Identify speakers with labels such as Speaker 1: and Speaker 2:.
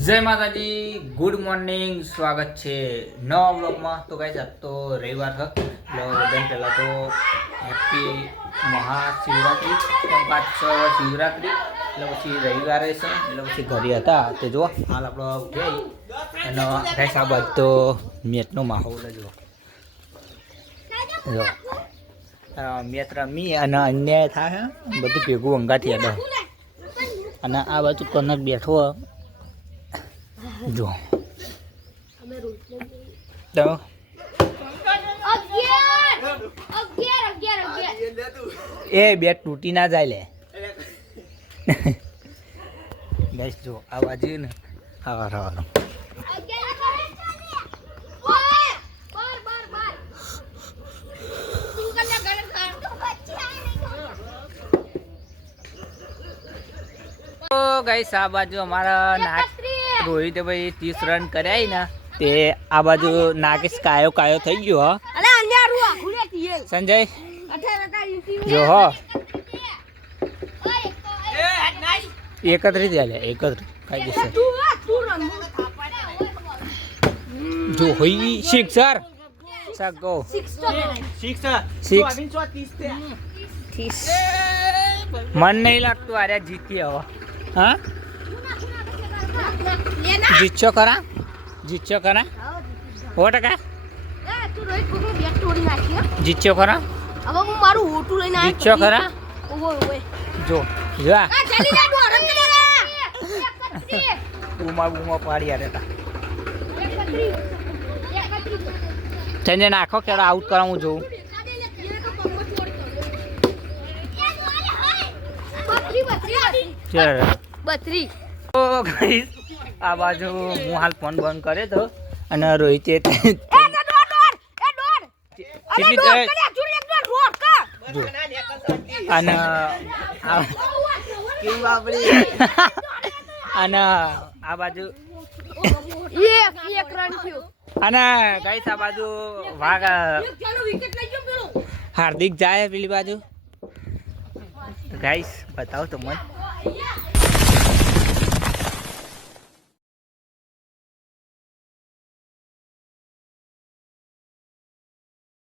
Speaker 1: જય માતાજી good morning સ્વાગત છે નવા બ્લોગમાં તો કાંઈ આજ તો રવિવાર હક એટલે પહેલાં તો હેપી મહાશિવરાત્રિ પાંચ છ શિવરાત્રિ, એટલે પછી રવિવારે છે, એટલે પછી ઘરે હતા. તે જો હાલ આપણો જઈ એનો કાંઈ સાબત તો મેચનો માહોલ જ જો મેચ રમી અને અન્યાય થાય બધું ભેગું અંગાથી અને આ બાજુ કનક બેઠો. જો તો? એ બે તૂટી ના જાય લે. બસ જો આ બાજુ ને. હા હા તો ગઈશ આ બાજુ અમારા નાક રોહિતે ભાઈ ત્રીસ રન કર્યા ને તે આ બાજુ નાગેશ કાયો કાયો થઈ ગયો હો. સંજય? જો હો. એકત્રીસ ચાલે એકત્રીસ જશે જો હોઈ સિક્સર સગો સિક્સ મન નહીં લાગતું અરે જીતી આવો હા? જીતશો ખરા જીતશો ખરા સો ટકા જીતશો ખરા
Speaker 2: હવે હું મારું હોટું લઈને આવ્યો
Speaker 1: જીતશો ખરા જો જો. હતા સંજય નાખો કેડો આઉટ કરા હું જોઉં.
Speaker 2: બત્રી.
Speaker 1: તો આ બાજુ હું હાલ ફોન બંધ કરે તો અને રોહિતે અને અને આ બાજુ
Speaker 2: એક એક રન થયો.
Speaker 1: અને ગાઈસ આ બાજુ વાઘ
Speaker 2: ચાલો વિકેટ લઈ ગયો પેલો.
Speaker 1: હાર્દિક જાય પેલી બાજુ. ગાઈસ બતાવો તો મન.